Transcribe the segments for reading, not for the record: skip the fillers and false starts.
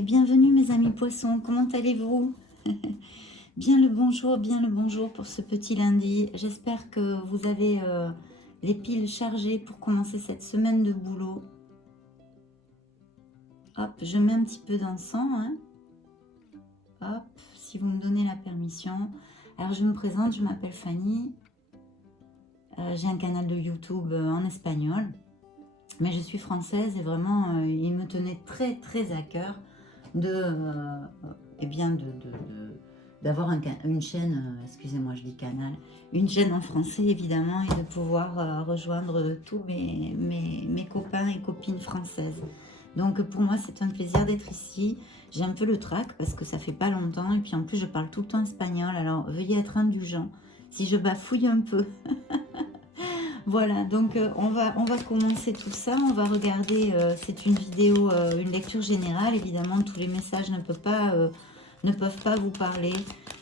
et bienvenue mes amis poissons, comment allez-vous? Bien le bonjour pour ce petit lundi. J'espère que vous avez les piles chargées pour commencer cette semaine de boulot. Hop, je mets un petit peu d'encens, hein. Hop, si vous me donnez la permission. Alors je me présente, je m'appelle Fanny. J'ai un canal de YouTube en espagnol. Mais je suis française et vraiment, il me tenait très à cœur d'avoir une chaîne, excusez-moi je dis canal, une chaîne en français évidemment, et de pouvoir rejoindre tous mes copains et copines françaises. Donc pour moi c'est un plaisir d'être ici. J'ai un peu le trac parce que ça fait pas longtemps et puis en plus je parle tout le temps espagnol, alors veuillez être indulgent si je bafouille un peu. Voilà, donc on va commencer tout ça, on va regarder, c'est une vidéo, une lecture générale, évidemment tous les messages ne peuvent pas vous parler,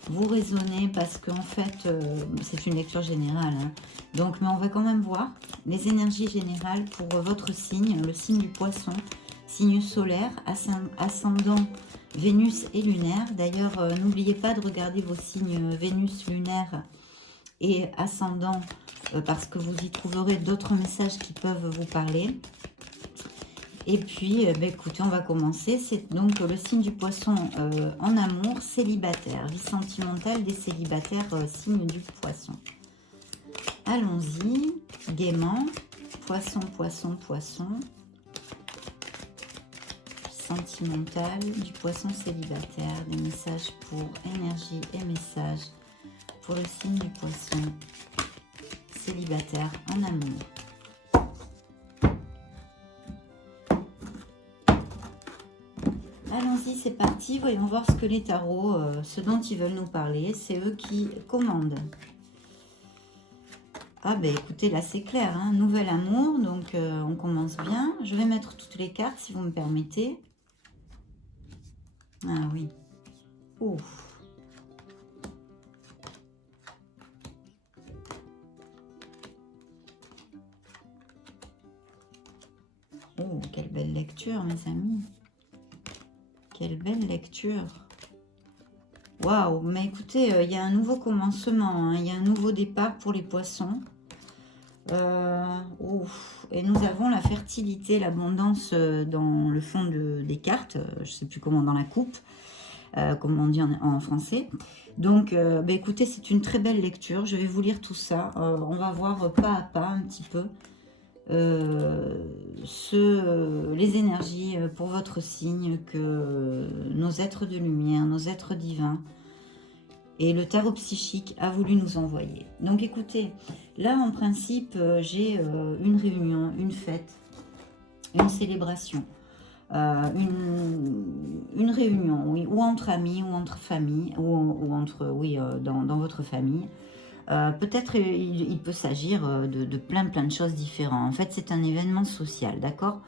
vous raisonner, parce qu'en fait, c'est une lecture générale, hein. Donc, mais on va quand même voir les énergies générales pour votre signe, le signe du poisson, signe solaire, ascendant, Vénus et lunaire. D'ailleurs, n'oubliez pas de regarder vos signes Vénus, lunaire et ascendant, parce que vous y trouverez d'autres messages qui peuvent vous parler. Et puis, écoutez, on va commencer. C'est donc le signe du poisson en amour, célibataire, vie sentimentale des célibataires, signe du poisson. Allons-y, gaiement, poisson, sentimental du poisson célibataire, des messages pour énergie et messages pour le signe du poisson célibataire en amour. Allons-y, c'est parti. Voyons voir ce que les tarots, ce dont ils veulent nous parler. C'est eux qui commandent. Ah ben écoutez, là c'est clair, hein, nouvel amour, donc on commence bien. Je vais mettre toutes les cartes si vous me permettez. Ah oui. Ouf. Oh, quelle belle lecture, mes amis. Quelle belle lecture. Waouh, mais écoutez, il y a un nouveau commencement, hein, il y a un nouveau départ pour les poissons. Et nous avons la fertilité, l'abondance dans le fond des cartes, je ne sais plus comment, dans la coupe, comme on dit en français. Donc, écoutez, c'est une très belle lecture, je vais vous lire tout ça. On va voir pas à pas un petit peu les énergies pour votre signe que nos êtres de lumière, nos êtres divins et le tarot psychique a voulu nous envoyer. Donc écoutez, là en principe j'ai une réunion, une fête, une célébration, une réunion, oui, ou entre amis, ou entre familles, ou entre, oui, dans votre famille. Peut-être il peut s'agir de plein de choses différentes. En fait, c'est un événement social, d'accord?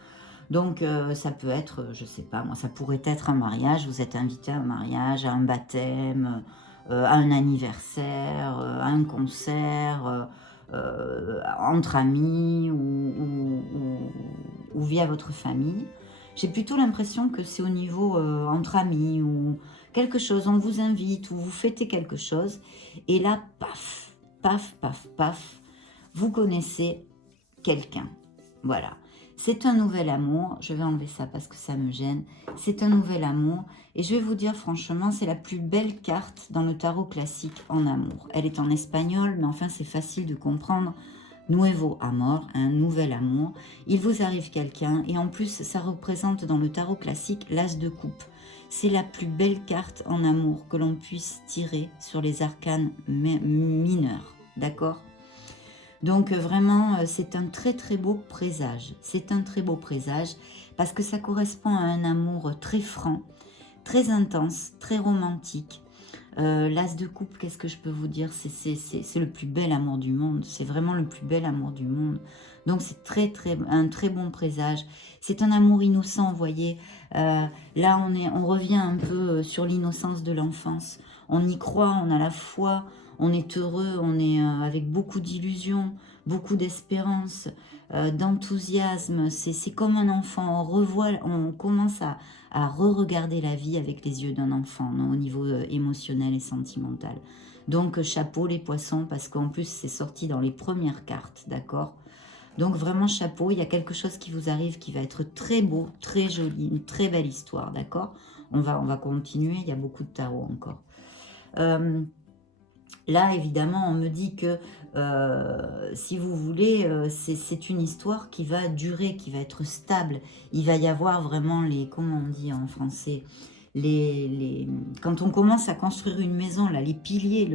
Donc, ça peut être, je sais pas, moi, ça pourrait être un mariage. Vous êtes invité à un mariage, à un baptême, à un anniversaire, à un concert, entre amis ou via votre famille. J'ai plutôt l'impression que c'est au niveau entre amis ou quelque chose, on vous invite ou vous fêtez quelque chose. Et là, paf, paf, paf, paf, vous connaissez quelqu'un. Voilà. C'est un nouvel amour. Je vais enlever ça parce que ça me gêne. C'est un nouvel amour. Et je vais vous dire franchement, c'est la plus belle carte dans le tarot classique en amour. Elle est en espagnol, mais enfin c'est facile de comprendre. Nuevo amor, un nouvel amour. Il vous arrive quelqu'un et en plus ça représente dans le tarot classique l'as de coupe. C'est la plus belle carte en amour que l'on puisse tirer sur les arcanes mineurs. D'accord ? Donc vraiment, c'est un très beau présage. C'est un très beau présage parce que ça correspond à un amour très franc, très intense, très romantique. L'as de coupe, qu'est-ce que je peux vous dire? C'est le plus bel amour du monde. C'est vraiment le plus bel amour du monde. Donc c'est un très bon présage. C'est un amour innocent, vous voyez. Là, on revient un peu sur l'innocence de l'enfance. On y croit, on a la foi, on est heureux, on est avec beaucoup d'illusions, beaucoup d'espérance. d'enthousiasme. C'est comme un enfant, on commence à re-regarder la vie avec les yeux d'un enfant, non, au niveau émotionnel et sentimental. Donc chapeau les poissons, parce qu'en plus c'est sorti dans les premières cartes, d'accord? Donc vraiment chapeau, il y a quelque chose qui vous arrive qui va être très beau, très joli, une très belle histoire, d'accord? On va continuer, il y a beaucoup de tarot encore. Là, évidemment, on me dit que, si vous voulez, c'est une histoire qui va durer, qui va être stable. Il va y avoir vraiment les, comment on dit en français, quand on commence à construire une maison, là, les piliers,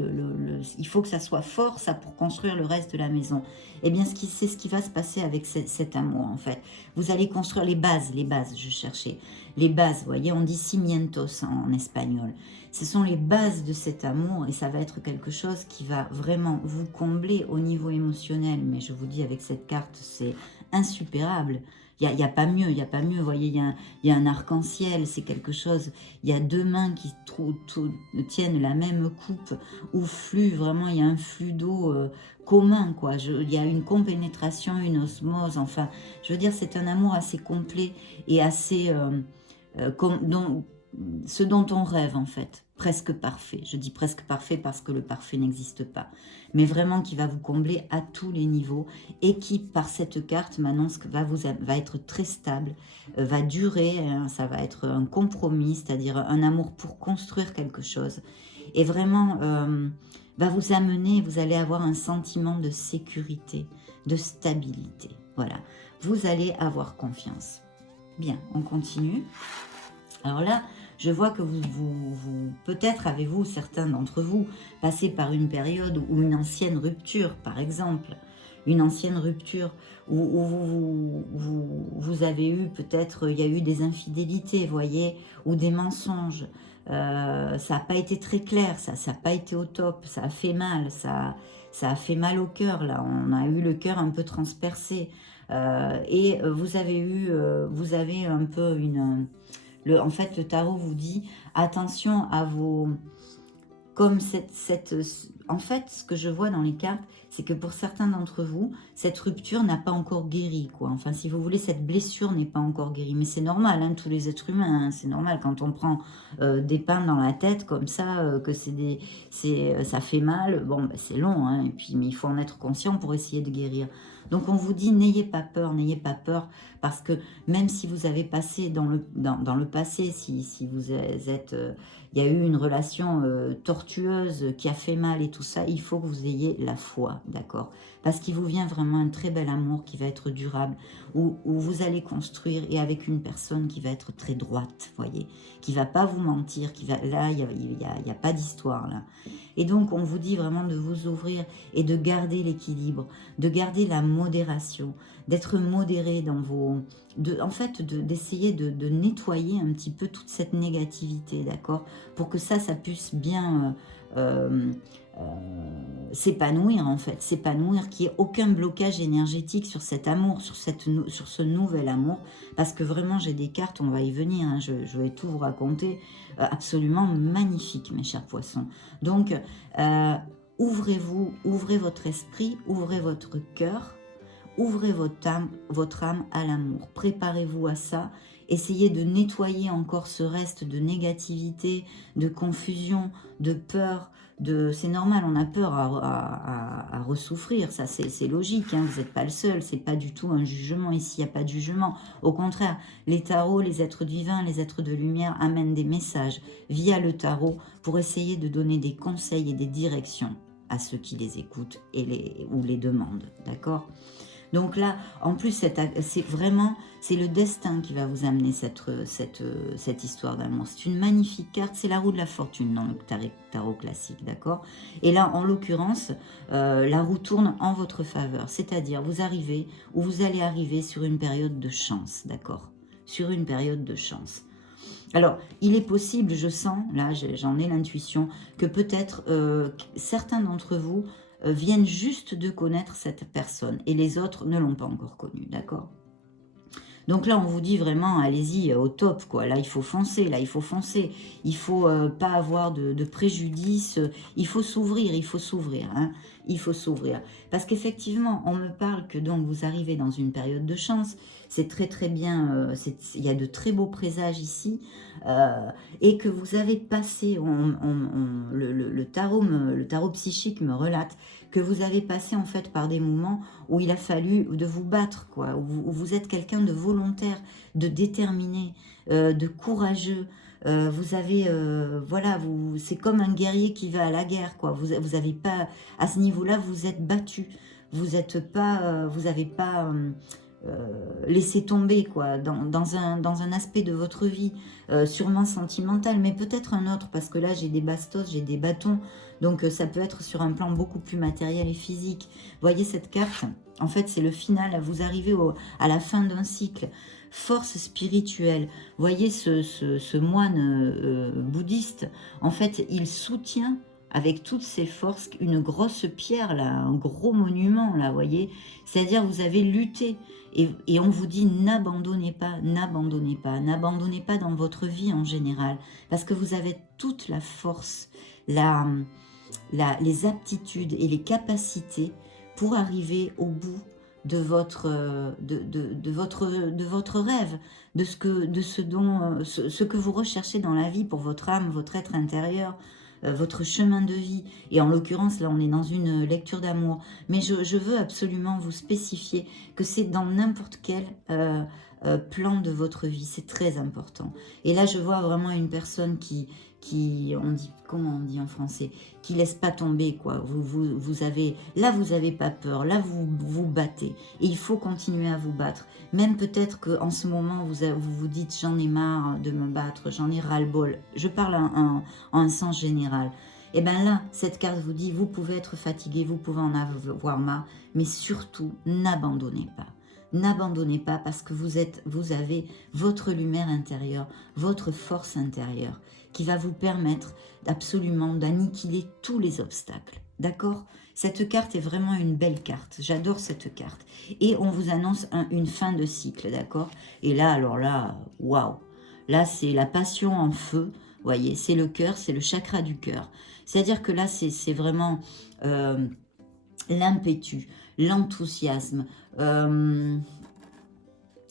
il faut que ça soit fort, ça, pour construire le reste de la maison. Eh bien, c'est ce qui va se passer avec cet amour, en fait. Vous allez construire les bases, je cherchais. Les bases, vous voyez, on dit cimientos en espagnol. Ce sont les bases de cet amour et ça va être quelque chose qui va vraiment vous combler au niveau émotionnel. Mais je vous dis, avec cette carte, c'est insuperable. Il y a pas mieux, il n'y a pas mieux. Vous voyez, il y a un arc-en-ciel, c'est quelque chose. Il y a deux mains qui tiennent la même coupe ou flux, vraiment, il y a un flux d'eau commun, quoi. Il y a une compénétration, une osmose. Enfin, je veux dire, c'est un amour assez complet et assez... ce dont on rêve en fait, presque parfait. Je dis presque parfait parce que le parfait n'existe pas, mais vraiment qui va vous combler à tous les niveaux et qui, par cette carte, m'annonce que va être très stable, va durer, hein, ça va être un compromis, c'est-à-dire un amour pour construire quelque chose, et vraiment va vous amener, vous allez avoir un sentiment de sécurité, de stabilité. Voilà, vous allez avoir confiance. Bien, on continue. Alors là, je vois que peut-être avez-vous, certains d'entre vous, passé par une période ou une ancienne rupture, par exemple. Une ancienne rupture où vous avez eu, peut-être, il y a eu des infidélités, voyez, ou des mensonges. Ça n'a pas été très clair, ça n'a pas été au top, ça a fait mal, ça a fait mal au cœur, là. On a eu le cœur un peu transpercé. Et vous avez un peu une... En fait, le tarot vous dit, attention à vos... Comme en fait, ce que je vois dans les cartes, c'est que pour certains d'entre vous, cette rupture n'a pas encore guéri, quoi. Enfin, si vous voulez, cette blessure n'est pas encore guérie. Mais c'est normal, hein, tous les êtres humains, hein, c'est normal. Quand on prend des pains dans la tête, comme ça, que ça fait mal, bon, ben, c'est long, hein, et puis, mais il faut en être conscient pour essayer de guérir. Donc, on vous dit, n'ayez pas peur, parce que même si vous avez passé dans le passé, si vous êtes... il y a eu une relation tortueuse qui a fait mal et tout ça, il faut que vous ayez la foi, d'accord? Parce qu'il vous vient vraiment un très bel amour qui va être durable, où vous allez construire, et avec une personne qui va être très droite, voyez, qui va pas vous mentir, là, il y a pas d'histoire, là. Et donc, on vous dit vraiment de vous ouvrir et de garder l'équilibre, de garder la modération, d'être modéré dans vos... en fait, d'essayer de nettoyer un petit peu toute cette négativité, d'accord? Pour que ça puisse bien s'épanouir, en fait. S'épanouir, qu'il n'y ait aucun blocage énergétique sur cet amour, sur ce nouvel amour. Parce que vraiment, j'ai des cartes, on va y venir, hein, je vais tout vous raconter. Absolument magnifique, mes chers poissons. Donc, ouvrez-vous, ouvrez votre esprit, ouvrez votre cœur, ouvrez votre âme à l'amour. Préparez-vous à ça. Essayez de nettoyer encore ce reste de négativité, de confusion, de peur. C'est normal, on a peur à ressouffrir, ça c'est logique, hein, vous n'êtes pas le seul, c'est pas du tout un jugement ici, il n'y a pas de jugement. Au contraire, les tarots, les êtres divins, les êtres de lumière amènent des messages via le tarot pour essayer de donner des conseils et des directions à ceux qui les écoutent ou les demandent, d'accord? Donc là, en plus, c'est le destin qui va vous amener cette histoire d'amour. C'est une magnifique carte, c'est la roue de la fortune dans le tarot classique, d'accord? Et là, en l'occurrence, la roue tourne en votre faveur, c'est-à-dire vous allez arriver sur une période de chance, d'accord? Sur une période de chance. Alors, il est possible, je sens, là j'en ai l'intuition, que peut-être certains d'entre vous viennent juste de connaître cette personne et les autres ne l'ont pas encore connue, d'accord? Donc là, on vous dit vraiment, allez-y, au top, quoi. Là, il faut foncer, là, il faut foncer. Il faut pas avoir de préjudice. Il faut s'ouvrir, hein. Il faut s'ouvrir. Parce qu'effectivement, on me parle que donc vous arrivez dans une période de chance. C'est très très bien. Il y a de très beaux présages ici. Et que vous avez passé, le tarot psychique me relate que vous avez passé en fait par des moments où il a fallu de vous battre, quoi, où vous êtes quelqu'un de volontaire, de déterminé, de courageux. Vous avez, voilà, c'est comme un guerrier qui va à la guerre, quoi. Vous avez pas, à ce niveau-là, vous êtes battu. Vous êtes pas, vous avez pas laissé tomber, quoi, dans un aspect de votre vie, sûrement sentimental, mais peut-être un autre, parce que là, j'ai des bastos, j'ai des bâtons, donc ça peut être sur un plan beaucoup plus matériel et physique. Voyez cette carte, en fait, c'est le final, vous arrivez à la fin d'un cycle. Force spirituelle. Voyez ce moine bouddhiste, en fait, il soutient avec toutes ses forces une grosse pierre, là, un gros monument, là, voyez. C'est-à-dire, vous avez lutté, et on vous dit n'abandonnez pas, n'abandonnez pas, n'abandonnez pas dans votre vie en général, parce que vous avez toute la force, les aptitudes et les capacités pour arriver au bout de votre rêve, ce que vous recherchez dans la vie pour votre âme, votre être intérieur, votre chemin de vie. Et en l'occurrence, là, on est dans une lecture d'amour. Mais je veux absolument vous spécifier que c'est dans n'importe quel plan de votre vie. C'est très important. Et là, je vois vraiment une personne on dit, comment on dit en français, qui laisse pas tomber, quoi. Vous avez pas peur, là vous battez, et il faut continuer à vous battre, même peut-être qu'en ce moment vous dites j'en ai marre de me battre, j'en ai ras-le-bol, je parle en un sens général. Et bien là, cette carte vous dit, vous pouvez être fatigué, vous pouvez en avoir marre, mais surtout, n'abandonnez pas. N'abandonnez pas, parce que vous avez votre lumière intérieure, votre force intérieure, qui va vous permettre absolument d'annihiler tous les obstacles. D'accord ? Cette carte est vraiment une belle carte. J'adore cette carte. Et on vous annonce une fin de cycle, d'accord ? Et là, alors là, waouh ! Là, c'est la passion en feu. Vous voyez, c'est le cœur, c'est le chakra du cœur. C'est-à-dire que là, c'est vraiment l'impétu, l'enthousiasme.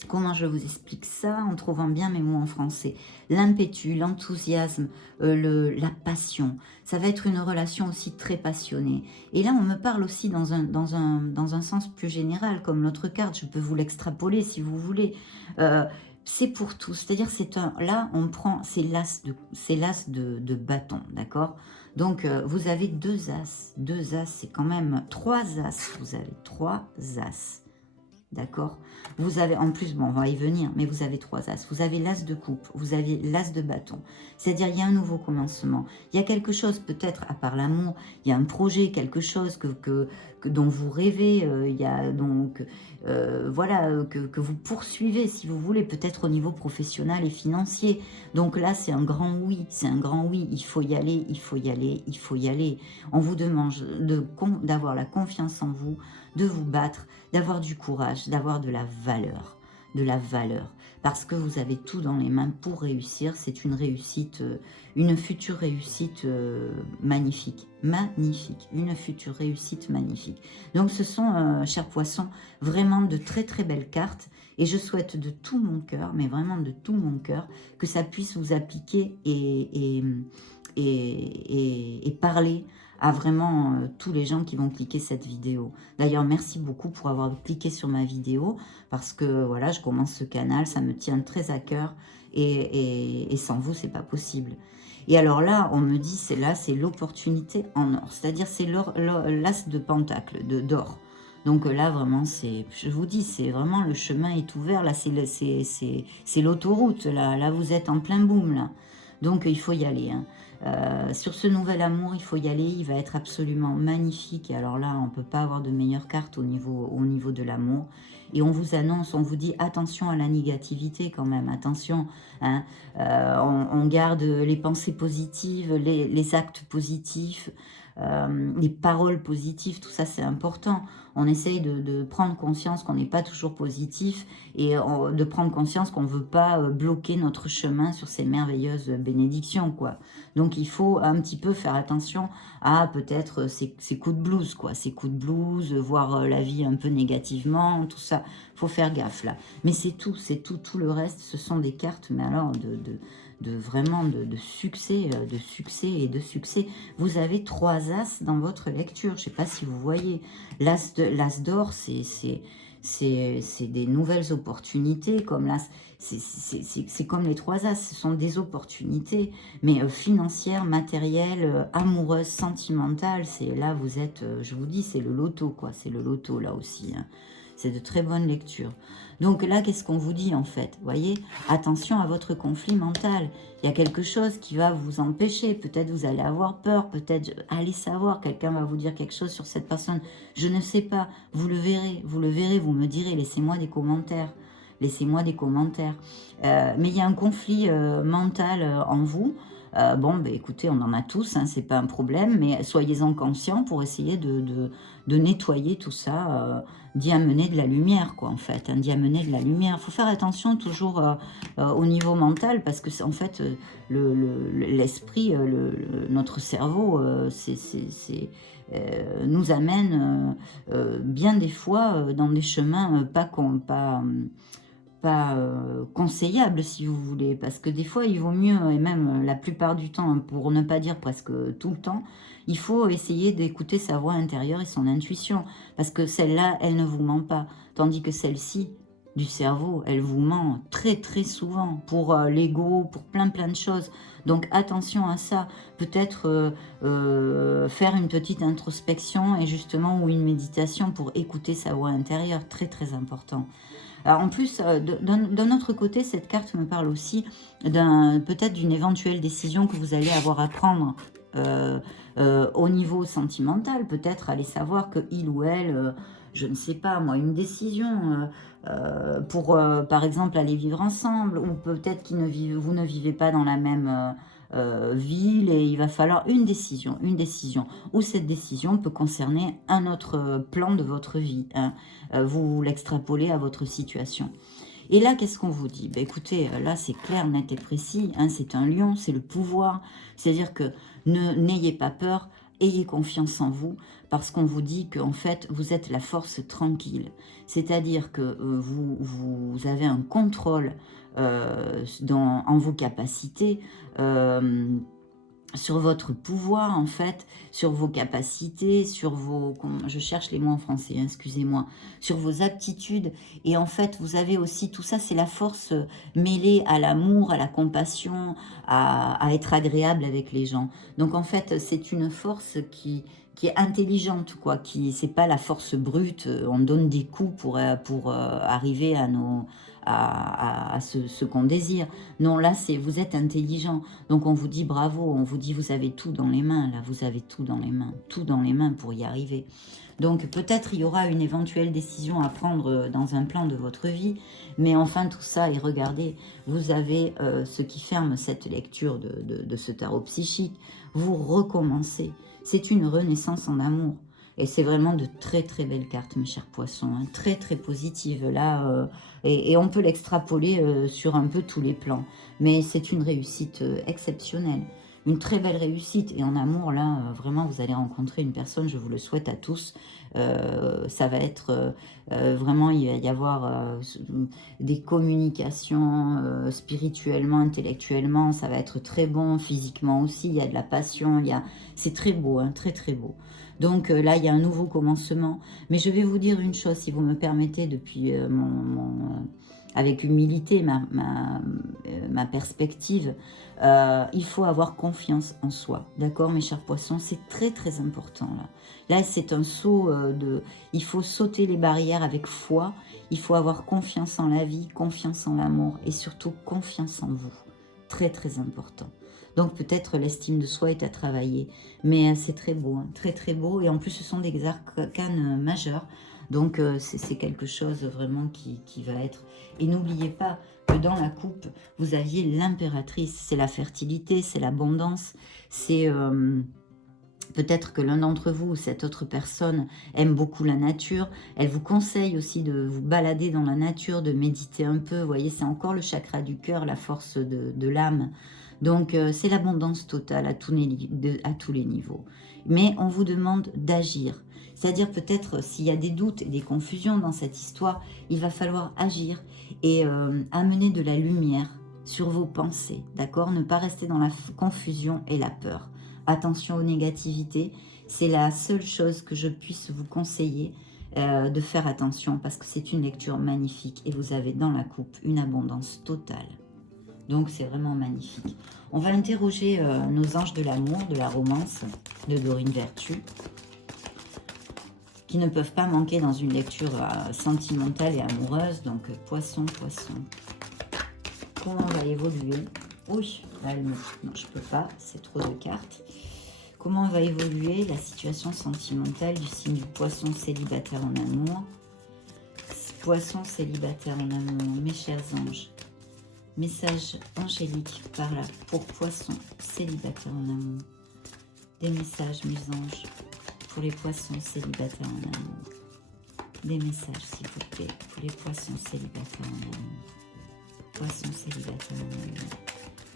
Comment je vous explique ça en trouvant bien mes mots en français? L'impétu, l'enthousiasme, la passion. Ça va être une relation aussi très passionnée. Et là, on me parle aussi dans un sens plus général, comme l'autre carte. Je peux vous l'extrapoler si vous voulez. C'est pour tous. C'est-à-dire, là, on prend, c'est l'as de bâton, d'accord? Donc, vous avez deux as. Deux as, c'est quand même 3 as. Vous avez 3 as. D'accord? Vous avez, en plus, bon, on va y venir, mais vous avez 3 as. Vous avez l'as de coupe, vous avez l'as de bâton. C'est-à-dire, il y a un nouveau commencement. Il y a quelque chose, peut-être, à part l'amour, il y a un projet, quelque chose dont vous rêvez, il y a donc, voilà, que vous poursuivez, si vous voulez, peut-être au niveau professionnel et financier. Donc là, c'est un grand oui, il faut y aller, il faut y aller, il faut y aller. On vous demande d'avoir la confiance en vous, de vous battre, d'avoir du courage, d'avoir de la valeur, parce que vous avez tout dans les mains pour réussir. C'est une réussite, une future réussite magnifique, une future réussite magnifique. Donc ce sont, chers poissons, vraiment de très très belles cartes, et je souhaite de tout mon cœur, mais vraiment de tout mon cœur, que ça puisse vous appliquer et parler à vraiment tous les gens qui vont cliquer cette vidéo. D'ailleurs, merci beaucoup pour avoir cliqué sur ma vidéo, parce que voilà, je commence ce canal, ça me tient très à cœur, et sans vous, c'est pas possible. Et alors là, on me dit, c'est l'opportunité en or, c'est-à-dire c'est l'as de pentacle, d'or. Donc là, vraiment, je vous dis, c'est vraiment, le chemin est ouvert, là, c'est l'autoroute, là, vous êtes en plein boom, là. Donc, il faut y aller, hein. Sur ce nouvel amour, il faut y aller, il va être absolument magnifique. Et alors là, on ne peut pas avoir de meilleure carte au niveau de l'amour. Et on vous annonce, on vous dit attention à la négativité quand même, attention, hein. On garde les pensées positives, les actes positifs. les paroles positives, tout ça c'est important. On essaye de prendre conscience qu'on n'est pas toujours positif et de prendre conscience qu'on ne veut pas bloquer notre chemin sur ces merveilleuses bénédictions, quoi. Donc il faut un petit peu faire attention à peut-être ces coups de blues, quoi. Ces coups de blues, voir la vie un peu négativement, tout ça. Il faut faire gaffe là. Mais c'est tout, tout le reste, ce sont des cartes, mais alors vraiment de succès, de succès et de succès. Vous avez 3 as dans votre lecture, je ne sais pas si vous voyez. L'as d'or, c'est des nouvelles opportunités, comme l'as, c'est comme les 3 as, ce sont des opportunités, mais financières, matérielles, amoureuses, sentimentales, c'est là vous êtes, je vous dis, c'est le loto, quoi, c'est le loto là aussi, hein. C'est de très bonnes lectures. Donc là, qu'est-ce qu'on vous dit en fait? Vous voyez, attention à votre conflit mental. Il y a quelque chose qui va vous empêcher. Peut-être vous allez avoir peur, peut-être allez savoir, quelqu'un va vous dire quelque chose sur cette personne. Je ne sais pas, vous le verrez, vous me direz, laissez-moi des commentaires. Laissez-moi des commentaires. Mais il y a un conflit mental en vous. Bon, ben, écoutez, on en a tous, hein, c'est pas un problème, mais soyez-en conscients pour essayer de nettoyer tout ça, d'y amener de la lumière, quoi, en fait, hein, d'y amener de la lumière. Il faut faire attention toujours au niveau mental, parce que, en fait, l'esprit, notre cerveau, nous amène bien des fois dans des chemins pas conseillable, si vous voulez, parce que des fois il vaut mieux, et même la plupart du temps, hein, pour ne pas dire presque tout le temps, il faut essayer d'écouter sa voix intérieure et son intuition, parce que celle-là, elle ne vous ment pas, tandis que celle-ci du cerveau, elle vous ment très très souvent pour l'ego, pour plein de choses. Donc attention à ça, peut-être faire une petite introspection et justement, ou une méditation pour écouter sa voix intérieure, très très important. Alors, en plus, d'un autre côté, cette carte me parle aussi peut-être d'une éventuelle décision que vous allez avoir à prendre au niveau sentimental. Peut-être aller savoir que il ou elle, je ne sais pas moi, une décision pour, par exemple, aller vivre ensemble, ou peut-être vous ne vivez pas dans la même ville et il va falloir une décision, ou cette décision peut concerner un autre plan de votre vie, hein. Vous l'extrapolez à votre situation. Et là, qu'est-ce qu'on vous dit? Ben, écoutez, là, c'est clair, net et précis, hein, c'est un lion, c'est le pouvoir. C'est-à-dire que n'ayez pas peur, ayez confiance en vous, parce qu'on vous dit que en fait, vous êtes la force tranquille. C'est-à-dire que vous avez un contrôle en vos capacités, sur votre pouvoir, en fait, sur vos capacités, sur je cherche les mots en français, hein, excusez-moi, sur vos aptitudes. Et en fait, vous avez aussi, tout ça, c'est la force mêlée à l'amour, à la compassion, à être agréable avec les gens. Donc, en fait, c'est une force qui est intelligente, quoi, c'est pas la force brute, on donne des coups pour arriver à ce qu'on désire. Non, là, vous êtes intelligent. Donc, on vous dit bravo, on vous dit vous avez tout dans les mains, là, vous avez tout dans les mains pour y arriver. Donc, peut-être il y aura une éventuelle décision à prendre dans un plan de votre vie, mais enfin, tout ça, et regardez, vous avez ce qui ferme cette lecture de ce tarot psychique, vous recommencez. C'est une renaissance en amour. Et c'est vraiment de très très belles cartes, mes chers poissons, hein, très très positives là, et on peut l'extrapoler sur un peu tous les plans. Mais c'est une réussite exceptionnelle, une très belle réussite. Et en amour, là, vraiment, vous allez rencontrer une personne, je vous le souhaite à tous. Ça va être vraiment, il va y avoir des communications spirituellement, intellectuellement, ça va être très bon, physiquement aussi, il y a de la passion, c'est très beau, hein, très très beau. Donc là, il y a un nouveau commencement. Mais je vais vous dire une chose, si vous me permettez, depuis avec humilité, ma perspective, il faut avoir confiance en soi. D'accord, mes chers poissons? C'est très très important là. Là, c'est un saut il faut sauter les barrières avec foi. Il faut avoir confiance en la vie, confiance en l'amour et surtout confiance en vous. Très très important. Donc peut-être l'estime de soi est à travailler. Mais c'est très beau, hein, très très beau. Et en plus, ce sont des arcanes majeurs. Donc c'est quelque chose vraiment qui va être... Et n'oubliez pas que dans la coupe, vous aviez l'impératrice. C'est la fertilité, c'est l'abondance, c'est Peut-être que l'un d'entre vous ou cette autre personne aime beaucoup la nature. Elle vous conseille aussi de vous balader dans la nature, de méditer un peu. Vous voyez, c'est encore le chakra du cœur, la force de l'âme. Donc, c'est l'abondance totale à tous les niveaux. Mais on vous demande d'agir. C'est-à-dire peut-être s'il y a des doutes et des confusions dans cette histoire, il va falloir agir et amener de la lumière sur vos pensées, d'accord? Ne pas rester dans la confusion et la peur. Attention aux négativités, c'est la seule chose que je puisse vous conseiller de faire attention parce que c'est une lecture magnifique et vous avez dans la coupe une abondance totale. Donc c'est vraiment magnifique. On va interroger nos anges de l'amour, de la romance de Dorine Vertu, qui ne peuvent pas manquer dans une lecture sentimentale et amoureuse. Donc poisson, poisson. Comment on va évoluer? Oui, là, non, je ne peux pas, c'est trop de cartes. Comment va évoluer la situation sentimentale du signe du poisson célibataire en amour? Poisson célibataire en amour, mes chers anges. Message angélique par là pour poisson célibataire en amour. Des messages, mes anges, pour les poissons célibataires en amour. Des messages, s'il vous plaît, pour les poissons célibataires en amour. Poissons célibataires en amour.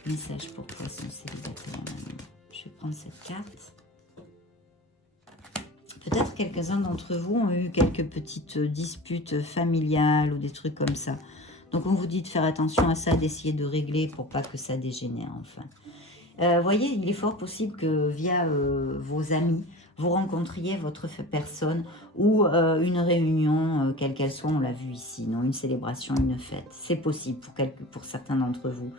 Message pour poissons célibataires en amour. Je vais prendre cette carte. Peut-être quelques-uns d'entre vous ont eu quelques petites disputes familiales ou des trucs comme ça. Donc on vous dit de faire attention à ça, d'essayer de régler pour pas que ça dégénère enfin. Voyez, il est fort possible que via vos amis, vous rencontriez votre personne ou une réunion, quelle qu'elle soit, on l'a vu ici, non, une célébration, une fête. C'est possible pour certains d'entre vous.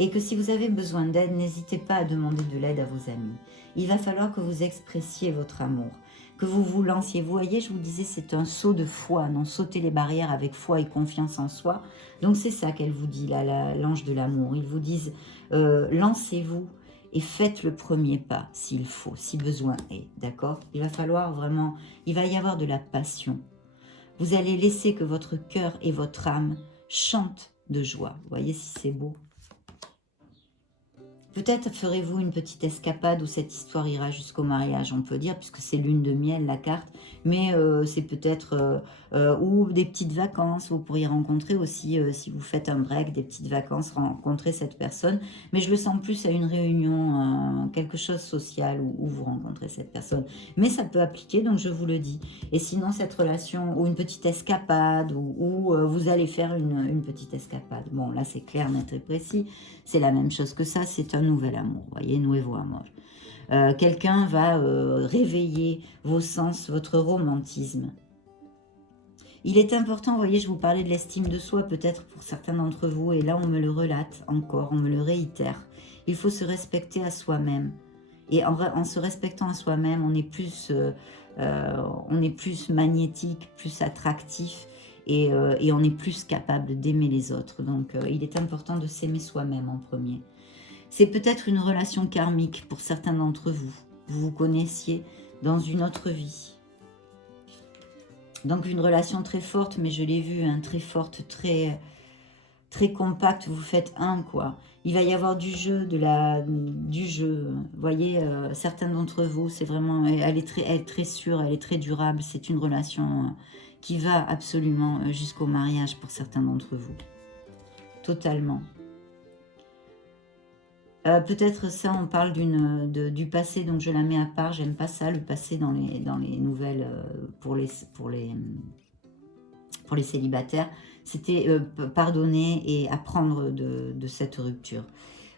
Et que si vous avez besoin d'aide, n'hésitez pas à demander de l'aide à vos amis. Il va falloir que vous expressiez votre amour, que vous vous lanciez. Vous voyez, je vous disais, c'est un saut de foi, non, sauter les barrières avec foi et confiance en soi. Donc c'est ça qu'elle vous dit, là, l'ange de l'amour. Ils vous disent, lancez-vous et faites le premier pas, s'il faut, si besoin est, d'accord? Il va falloir vraiment, il va y avoir de la passion. Vous allez laisser que votre cœur et votre âme chantent de joie. Vous voyez si c'est beau? Peut-être ferez-vous une petite escapade où cette histoire ira jusqu'au mariage, on peut dire, puisque c'est lune de miel, la carte. Mais c'est peut-être... ou des petites vacances, vous pourriez rencontrer aussi, si vous faites un break, des petites vacances, rencontrer cette personne. Mais je le sens plus à une réunion, quelque chose social où vous rencontrez cette personne. Mais ça peut appliquer, donc je vous le dis. Et sinon, cette relation, ou une petite escapade, ou vous allez faire une petite escapade. Bon, là, c'est clair, net et précis. C'est la même chose que ça, c'est un nouvel amour, vous voyez, nuevo amor. Quelqu'un va réveiller vos sens, votre romantisme. Il est important, vous voyez, je vous parlais de l'estime de soi, peut-être pour certains d'entre vous, et là on me le relate encore, on me le réitère. Il faut se respecter à soi-même. Et en se respectant à soi-même, on est plus magnétique, plus attractif, et on est plus capable d'aimer les autres. Donc il est important de s'aimer soi-même en premier. C'est peut-être une relation karmique pour certains d'entre vous. Vous vous connaissiez dans une autre vie. Donc une relation très forte, mais je l'ai vu, hein, très forte, très compacte, vous faites un, quoi. Il va y avoir du jeu, du jeu. Vous voyez, certains d'entre vous, c'est vraiment, elle est très sûre, elle est très durable. C'est une relation qui va absolument jusqu'au mariage pour certains d'entre vous. Totalement. Peut-être ça, on parle du passé, donc je la mets à part. J'aime pas ça, le passé dans les nouvelles pour les célibataires. C'était pardonner et apprendre de cette rupture.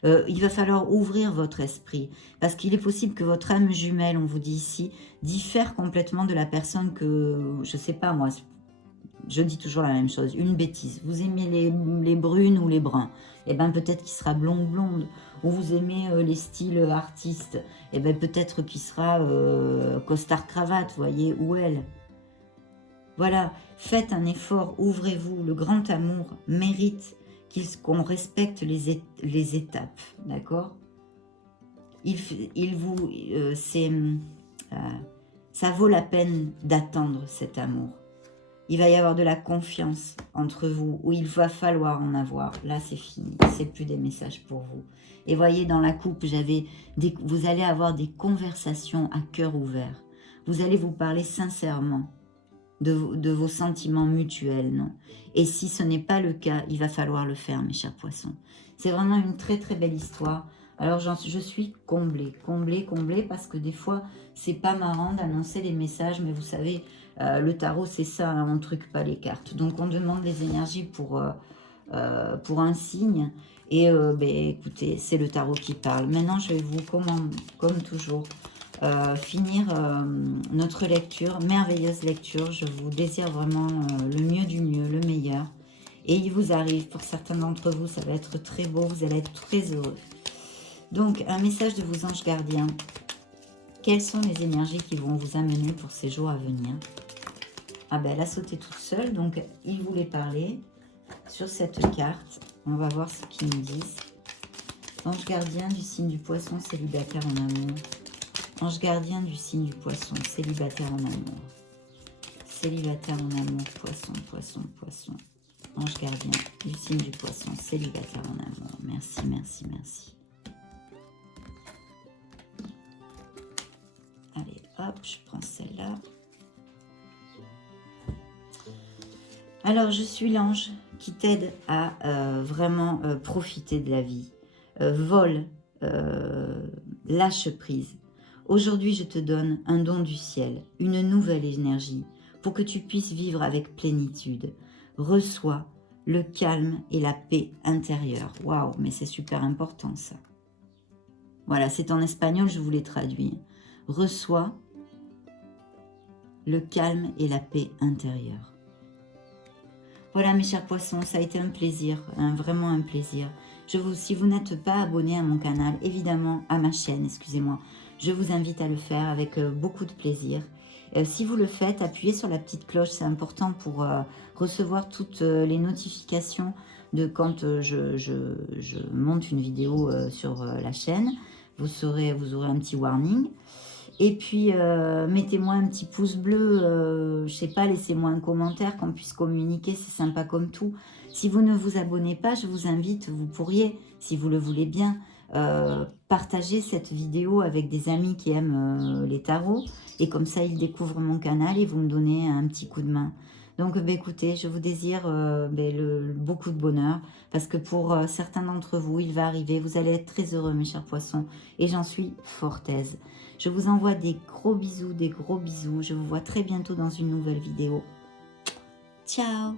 Il va falloir ouvrir votre esprit, parce qu'il est possible que votre âme jumelle, on vous dit ici, diffère complètement de la personne que, je sais pas moi, je dis toujours la même chose, une bêtise. Vous aimez les brunes ou les bruns, et bien peut-être qu'il sera blond ou blonde. Ou vous aimez les styles artistes, et bien peut-être qu'il sera costard-cravate, vous voyez, ou elle. Voilà, faites un effort, ouvrez-vous. Le grand amour mérite qu'on respecte les étapes, d'accord? Ça vaut la peine d'attendre cet amour. Il va y avoir de la confiance entre vous, où il va falloir en avoir. Là, c'est fini. C'est plus des messages pour vous. Et voyez, dans la coupe, vous allez avoir des conversations à cœur ouvert. Vous allez vous parler sincèrement de vos sentiments mutuels, non? Et si ce n'est pas le cas, il va falloir le faire, mes chers poissons. C'est vraiment une très très belle histoire. Alors je suis comblée, parce que des fois, c'est pas marrant d'annoncer les messages, mais vous savez, le tarot, c'est ça, hein, on ne truque pas les cartes. Donc on demande les énergies pour un signe. Et écoutez, c'est le tarot qui parle. Maintenant, je vais vous, comme toujours, finir notre lecture, merveilleuse lecture. Je vous désire vraiment le mieux du mieux, le meilleur. Et il vous arrive, pour certains d'entre vous, ça va être très beau, vous allez être très heureux. Donc, un message de vos anges gardiens. Quelles sont les énergies qui vont vous amener pour ces jours à venir? Ah ben, elle a sauté toute seule, donc il voulait parler sur cette carte. On va voir ce qu'ils nous disent. Ange gardien du signe du poisson, célibataire en amour. Ange gardien du signe du poisson, célibataire en amour. Célibataire en amour, poisson, poisson, poisson. Ange gardien du signe du poisson, célibataire en amour. Merci, merci, merci. Allez, hop, je prends celle-là. Alors, je suis l'ange qui t'aide à vraiment profiter de la vie. Vole, lâche prise. Aujourd'hui, je te donne un don du ciel, une nouvelle énergie, pour que tu puisses vivre avec plénitude. Reçois le calme et la paix intérieure. Waouh, mais c'est super important ça. Voilà, c'est en espagnol, je vous l'ai traduit. Reçois le calme et la paix intérieure. Voilà mes chers poissons, ça a été un plaisir, vraiment un plaisir. Si vous n'êtes pas abonné à mon canal, évidemment à ma chaîne, excusez-moi, je vous invite à le faire avec beaucoup de plaisir. Si vous le faites, appuyez sur la petite cloche, c'est important pour recevoir toutes les notifications de quand je monte une vidéo sur la chaîne. Vous aurez un petit warning. Et puis, mettez-moi un petit pouce bleu, je sais pas, laissez-moi un commentaire, qu'on puisse communiquer, c'est sympa comme tout. Si vous ne vous abonnez pas, je vous invite, vous pourriez, si vous le voulez bien, partager cette vidéo avec des amis qui aiment les tarots. Et comme ça, ils découvrent mon canal et vous me donnez un petit coup de main. Donc, écoutez, je vous désire beaucoup de bonheur. Parce que pour certains d'entre vous, il va arriver. Vous allez être très heureux, mes chers poissons. Et j'en suis fort aise. Je vous envoie des gros bisous, des gros bisous. Je vous vois très bientôt dans une nouvelle vidéo. Ciao!